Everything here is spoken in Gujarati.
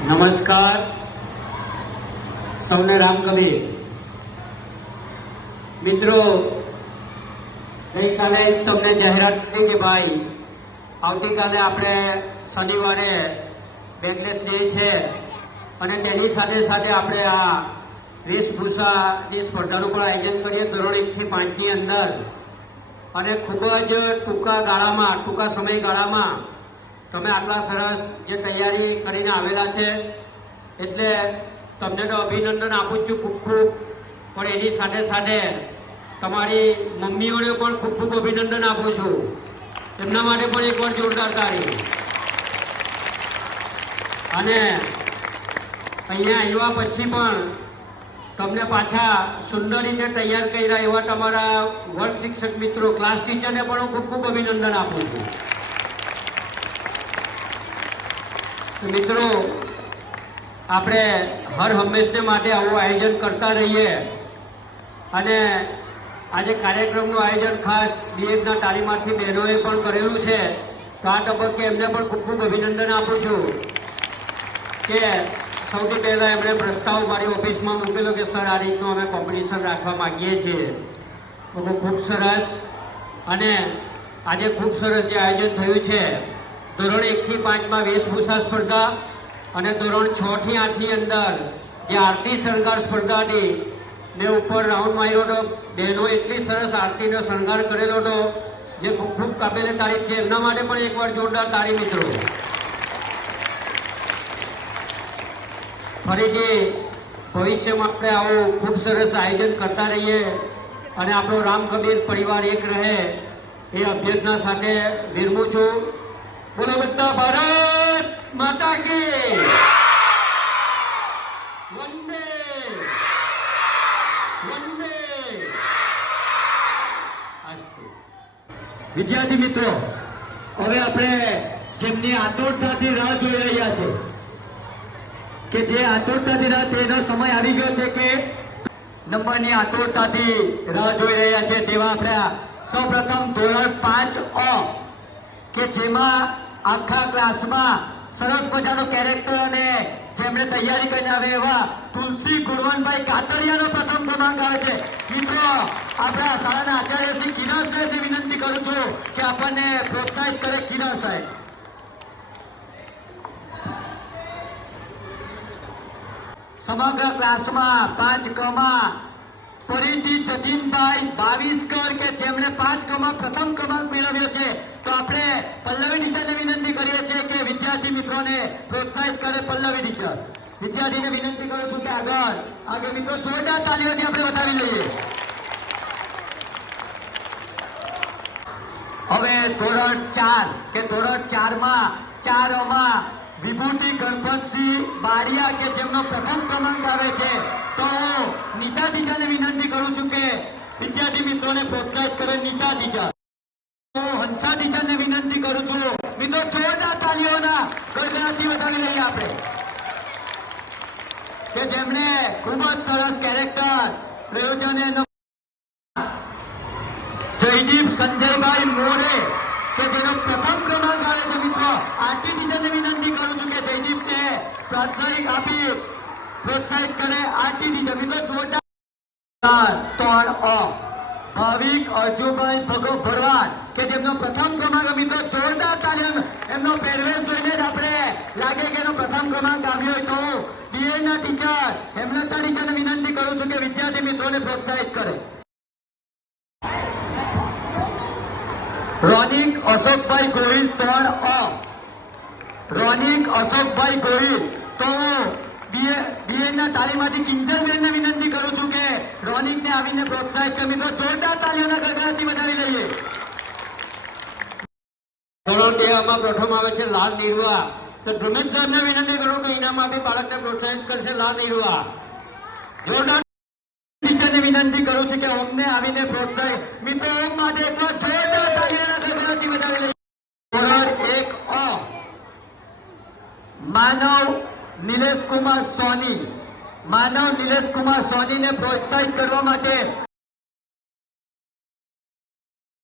નમસ્કાર. તમને રામકબીર. મિત્રો, ગઈકાલે તમને જાહેરાત કરી કે ભાઈ આવતીકાલે આપણે શનિવારે બેકલેસ ડે છે અને તેની સાથે સાથે આપણે આ વેશભૂષાની સ્પર્ધાનું પણ આયોજન કરીએ ધોરણ 1 થી 5 ની અંદર. અને ખૂબ જ ટૂંકા સમયગાળામાં તમે આટલા સરસ જે તૈયારી કરીને આવેલા છે એટલે તમને તો અભિનંદન આપું છું ખૂબ ખૂબ. પણ એની સાથે સાથે તમારી મમ્મીઓને પણ ખૂબ ખૂબ અભિનંદન આપું છું. એમના માટે પણ એકવાર જોરદાર તાળી. અને અહીંયા આવ્યા પછી પણ તમને પાછા સુંદર રીતે તૈયાર કર્યા એવા તમારા વર્ગ શિક્ષક મિત્રો, ક્લાસ ટીચરને પણ હું ખૂબ ખૂબ અભિનંદન આપું છું. મિત્રો, આપણે હર હંમેશને માટે આવું આયોજન કરતા રહીએ. અને આજે કાર્યક્રમનું આયોજન ખાસ બીએડના તાલીમાર્થી બહેનોએ પણ કરેલું છે. તો આ તબક્કે એમને પણ ખૂબ ખૂબ અભિનંદન આપું છું કે સૌથી પહેલાં એમણે પ્રસ્તાવ મારી ઓફિસમાં મૂકેલો કે સર આ રીતનું અમે કોમ્પિટિશન રાખવા માગીએ છીએ. તો ખૂબ સરસ. અને આજે ખૂબ સરસ જે આયોજન થયું છે ધોરણ 1 થી 5માં વેશભૂષા સ્પર્ધા અને ધોરણ 6 થી 8ની અંદર જે આરતી શણગાર સ્પર્ધા હતી ને ઉપર રાઉન્ડ માર્યો હતો. બહેનો એટલી સરસ આરતીનો શણગાર કરેલો હતો જે ખૂબ ખૂબ કાબેલે તારીફ છે. એમના માટે પણ એકવાર જોરદાર તાળી મિત્રો. ફરીથી ભવિષ્યમાં આપણે આવું ખૂબ સરસ આયોજન કરતા રહીએ અને આપણો રામકબીર પરિવાર એક રહે એ અભ્યર્થના સાથે વિરમું છું. બોલો બધા ભારત માતા કી વંદે વંદે. વિદ્યાર્થી મિત્રો, હવે આપણે જેમની આતુરતાથી રાહ જોઈ રહ્યા છે કે જે આતુરતાથી રાહ તેનો સમય આવી ગયો છે કે નંબરની આતુરતાથી રાહ જોઈ રહ્યા છે તેવા આપણે સૌપ્રથમ ધોરણ 5 કે જેમાં આખા ક્લાસમાં સરસ મજાનો કેરેક્ટર અને જેમણે તૈયારી કરીને આવે એવા તુલસી ગુણવંતભાઈ કાતરિયાનો પ્રથમ ક્રમાંક આવે છે. મિત્રો, આપણા શાળાના આચાર્ય શ્રી કિરણ સાહેબને વિનંતી કરું છું કે આપણને પ્રોત્સાહિત કરે. કિરણ સાહેબ. સમગ્ર ક્લાસમાં 5 માં પરિધિ જતીનભાઈ 22 કે જેમણે 5 માં પ્રથમ ક્રમાંક મેળવ્યો છે. તો આપણે પલ્લવી ટીચરને વિનંતી કરીએ છીએ કે વિદ્યાર્થી મિત્રોને પ્રોત્સાહિત કરે. પલ્લવી ટીચર, વિદ્યાર્થીને વિનંતી કરું છું કે આગળ મિત્રો જોરદાર તાળીઓથી આપણે બતાવી લઈએ. હવે ધોરણ 4માં 4માં વિભૂતિ ગણપતસિંહ બારિયા કે જેમનો પ્રથમ ક્રમાંક આવે છે. તો હું નીતા ટીચરને વિનંતી કરું છું કે વિદ્યાર્થી મિત્રોને પ્રોત્સાહિત કરે. નીતા ટીચર. હું હંસા ટીચરને વિનંતી કરું છું. મિત્રો, જોરદાર તાળીઓના ગણગણાટથી વધાવી લઈએ આપણે કે જેમને ખૂબ જ સરસ કેરેક્ટર રહ્યું છે. અને જયદીપ સંજયભાઈ મોરે કે જેનો પ્રથમ ક્રમાંક આવે છે. મિત્રો, આરતી ટીચરને વિનંતી કરું છું કે જયદીપને પ્રોત્સાહિત આપી પ્રોત્સાહિત કરે. આરતી ટીચર. મિત્રો, જોરદાર. 3 ભાવિક અર્જુનભાઈ ભરવાડ કે જેમનો પ્રથમ ક્રમાંક. મિત્રો, જોરદાર તાલીઓ. એમનો પહેરવેશ જોઈને જ આપણે લાગે કે એનો પ્રથમ ક્રમાંક આવ્યો હોય. તો બીએડના ટીચર હેમલતા ટીચરને વિનંતી કરું છું કે વિદ્યાર્થી મિત્રોને પ્રોત્સાહિત કરે. રોનિક અશોકભાઈ ગોહિલ 3 રોનિક અશોકભાઈ ગોહિલ. તો બીએડના તાલીમાથી કિંજલબેનને વિનંતી કરું છું કે રોનિકને આવીને પ્રોત્સાહિત કરે. મિત્રો, જોરદાર તાલીઓના ગણગણાટથી વધાવી લઈએ. ધોરણ 2માં પ્રથમ આવે છે લાલ નિરવા. તો ધ્રુમિત સરને વિનંતી કરું કે એના માટે બાળકને પ્રોત્સાહિત કરશે લાલ નિરવા. જોરદાર. ટીચરને વિનંતી કરું છું કે અમને આવીને પ્રોત્સાહિત. મિત્રો, ઓમ માટે એકવાર જોરદાર તાળીઓના ગણગણાટથી વધાવી લઈએ. ધોરણ 1 માનવ નિલેશ કુમાર સોનીને પ્રોત્સાહિત કરવા માટે